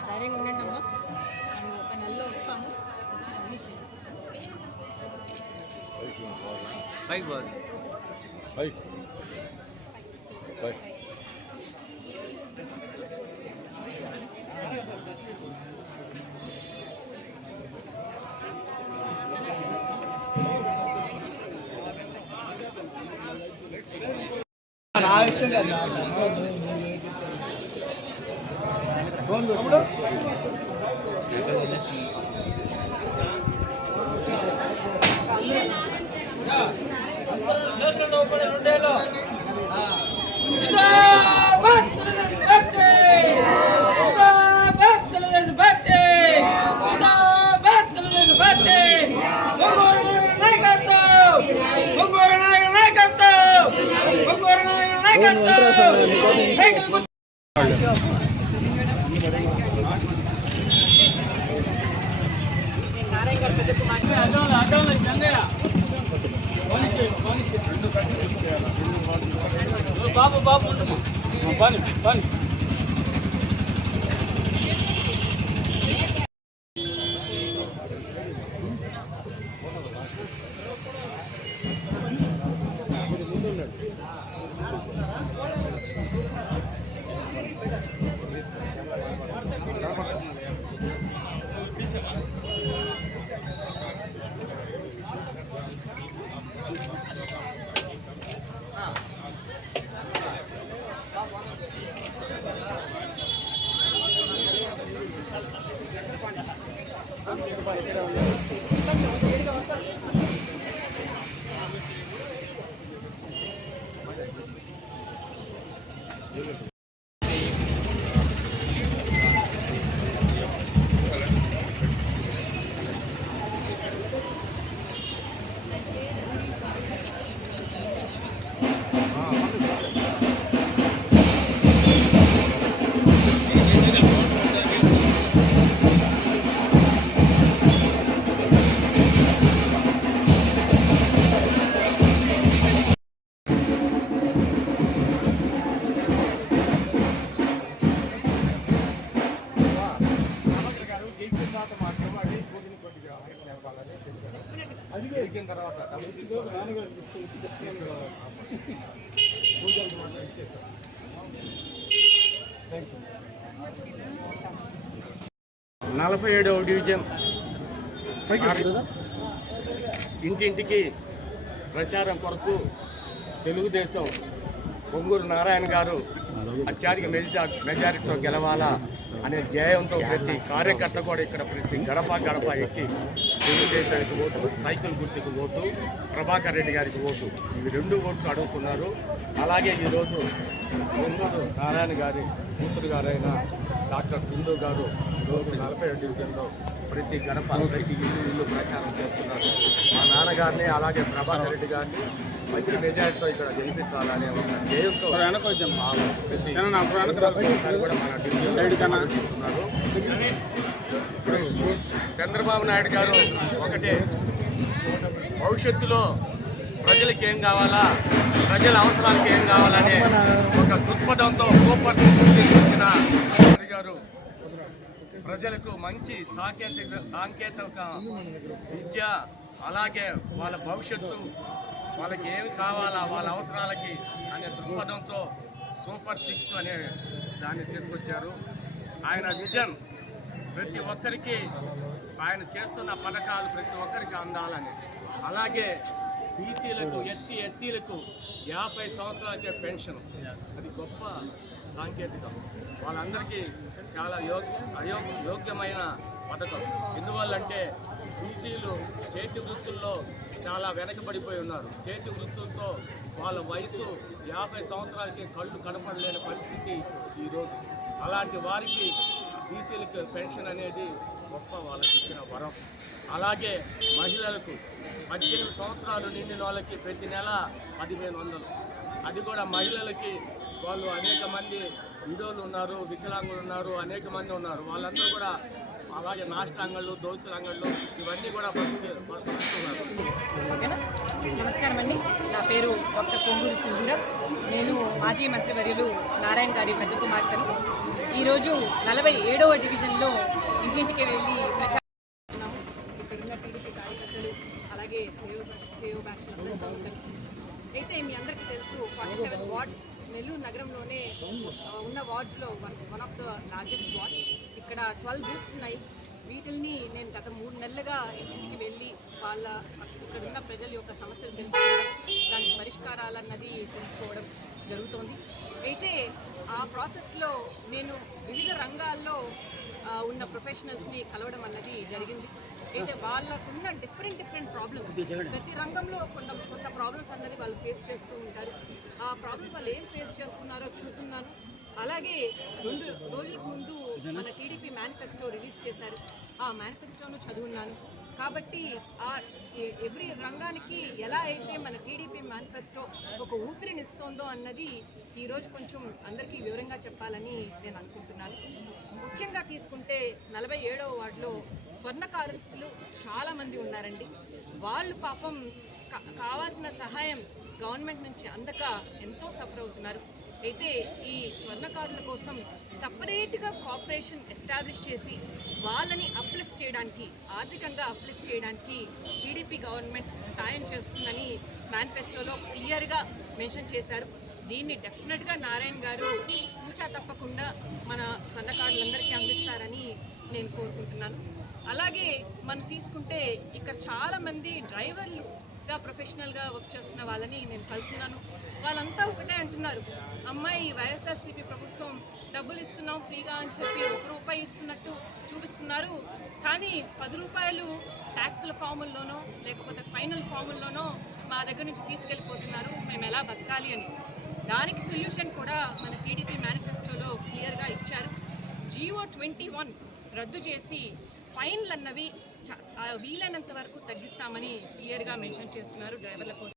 ధైర్యంగా ఉండండి అమ్మా. మనం ఒక నెలలో వస్తాము, వచ్చి అన్నీ చేస్తాము. నా ఇష్టం కదా బాబు బాబు పని పని తర్వాత 47వ డివిజన్ ఇంటింటికి ప్రచారం కొరకు తెలుగుదేశం పొంగూరు నారాయణ గారు అత్యధిక మెజారిటీతో గెలవాలా అనే ధ్యేయంతో ప్రతి కార్యకర్త కూడా ఇక్కడ ప్రతి గడప గడప ఎక్కి తెలుగుదేశానికి ఓటు, సైకిల్ గుర్తుకు ఓటు, ప్రభాకర్ రెడ్డి గారికి ఓటు, ఇవి 2 ఓట్లు అడుగుతున్నారు. అలాగే ఈరోజు పొంగూరు నారాయణ గారి కూతురు గారైన డాక్టర్ సింధు గారు ఈరోజు 47 డివిజన్లో ప్రతి గడప ప్రతి ఇల్లు ప్రచారం చేస్తున్నారు. మా నాన్నగారిని అలాగే ప్రభాకర్ రెడ్డి గారిని మంచి మెజారిటీతో ఇక్కడ గెలిపించాలనే ఒక ధ్యేయంతో ప్రతి కూడా మన ఢిల్లీలో ఇస్తున్నారు. ఇప్పుడు చంద్రబాబు నాయుడు గారు ఒకటే, భవిష్యత్తులో ప్రజలకు ఏం కావాలా, ప్రజల అవసరాలకు ఏం కావాలనే ఒక దృక్పథంతో సూపర్ వచ్చిన గారు ప్రజలకు మంచి సాంకేతిక విద్య, అలాగే వాళ్ళ భవిష్యత్తు, వాళ్ళకి ఏమి కావాలా వాళ్ళ అవసరాలకి అనే దృక్పథంతో సూపర్ 6 అనే దాన్ని తీసుకొచ్చారు. ఆయన విజన్ ప్రతి ఒక్కరికి, ఆయన చేస్తున్న పథకాలు ప్రతి ఒక్కరికి అందాలని, అలాగే బీసీలకు, ఎస్టీ ఎస్సీలకు 50 సంవత్సరాలకే పెన్షన్, అది గొప్ప సాంకేతికం. వాళ్ళందరికీ చాలా యోగ్యమైన పథకం. ఎందువల్లంటే బీసీలు చేతి వృత్తుల్లో చాలా వెనకబడిపోయి ఉన్నారు. చేతి వృత్తులతో వాళ్ళ వయసు 50 సంవత్సరాలకి కళ్ళు కనపడలేని పరిస్థితి ఈరోజు. అలాంటి వారికి బీసీలకు పెన్షన్ అనేది గొప్ప వాళ్ళకి ఇచ్చిన వరం. అలాగే మహిళలకు 18 సంవత్సరాలు నిండిన వాళ్ళకి ప్రతి నెల 1500, అది కూడా మహిళలకి. వాళ్ళు అనేక మంది విడోలు ఉన్నారు, వికలాంగులు ఉన్నారు, అనేక మంది ఉన్నారు. వాళ్ళందరూ కూడా అలాగే నాష్టాంగళ్ళు, దోసులంగళ్ళు ఇవన్నీ కూడా బతుకుతున్నారు. ఓకేనా? నమస్కారం అండి. నా పేరు డాక్టర్ పొంగూరు సింధూర. నేను మాజీ మంత్రివర్యులు నారాయణ గారి పెద్ద కుమార్తెను. ఈరోజు 47వ డివిజన్లో ఇంటింటికి వెళ్ళి ప్రచారం చేస్తున్నాము. ఇక్కడున్న టీడీపీ కార్యకర్తలు అలాగే సేవ్ బ్యాచ్లందరితో కలిసి. అయితే మీ అందరికీ తెలుసు, 47 వార్డ్ నెల్లూరు నగరంలోనే ఉన్న వార్డ్స్లో one of the largest ward. ఇక్కడ 12 బూత్స్ ఉన్నాయి. వీటిని నేను గత 3 నెలలుగా ఇంటికి వెళ్ళి ఇక్కడ ఉన్న ప్రజల యొక్క సమస్యలు తెలుసుకోవడం, దానికి పరిష్కారాలన్నది తెలుసుకోవడం జరుగుతోంది. అయితే ఆ ప్రాసెస్లో నేను వివిధ రంగాల్లో ఉన్న ప్రొఫెషనల్స్ని కలవడం అన్నది జరిగింది. అయితే వాళ్ళకున్న డిఫరెంట్ ప్రాబ్లమ్స్, ప్రతి రంగంలో కొంత ప్రాబ్లమ్స్ అన్నది వాళ్ళు ఫేస్ చేస్తూ ఉంటారు. ఆ ప్రాబ్లమ్స్ వాళ్ళు ఏం ఫేస్ చేస్తున్నారో చూస్తున్నాను. అలాగే 2 రోజులకు ముందు మన టీడీపీ మేనిఫెస్టో రిలీజ్ చేశారు. ఆ మేనిఫెస్టోను చదువున్నాను. కాబట్టి ఎవ్రీ రంగానికి ఎలా అయితే మన టీడీపీ మేనిఫెస్టో ఒక ఊపిరినిస్తోందో అన్నది ఈరోజు కొంచెం అందరికీ వివరంగా చెప్పాలని నేను అనుకుంటున్నాను. ముఖ్యంగా తీసుకుంటే 47వ వార్డులో స్వర్ణకారులు చాలామంది ఉన్నారండి. వాళ్ళు పాపం కావాల్సిన సహాయం గవర్నమెంట్ నుంచి అందక ఎంతో సఫర్ అవుతున్నారు. అయితే ఈ స్వర్ణకారుల కోసం సపరేట్గా కార్పొరేషన్ ఎస్టాబ్లిష్ చేసి వాళ్ళని అప్లిఫ్ట్ చేయడానికి, ఆర్థికంగా అప్లిఫ్ట్ చేయడానికి టీడీపీ గవర్నమెంట్ సాయం చేస్తుందని మేనిఫెస్టోలో క్లియర్గా మెన్షన్ చేశారు. దీన్ని డెఫినెట్గా నారాయణ గారు సూచా తప్పకుండా మన స్వర్ణకారులందరికీ అందిస్తారని నేను కోరుకుంటున్నాను. అలాగే మనం తీసుకుంటే ఇక్కడ చాలామంది డ్రైవర్లుగా ప్రొఫెషనల్గా వర్క్ చేస్తున్న వాళ్ళని నేను కలుస్తున్నాను. వాళ్ళంతా ఒకటే అంటున్నారు, అమ్మాయి వైఎస్ఆర్సీపీ ప్రభుత్వం డబ్బులు ఇస్తున్నాం ఫ్రీగా అని చెప్పి ₹1 ఇస్తున్నట్టు చూపిస్తున్నారు, కానీ 10 రూపాయలు ట్యాక్సుల ఫాముల్లోనో లేకపోతే ఫైనల్ ఫాముల్లోనో మా దగ్గర నుంచి తీసుకెళ్ళిపోతున్నారు, మేము ఎలా బతకాలి అని. దానికి సొల్యూషన్ కూడా మన టీడీపీ మేనిఫెస్టోలో క్లియర్గా ఇచ్చారు. GO 21 రద్దు చేసి ఫైన్లు అన్నవి వీలైనంత వరకు తగ్గిస్తామని క్లియర్గా మెన్షన్ చేస్తున్నారు డ్రైవర్ల కోసం.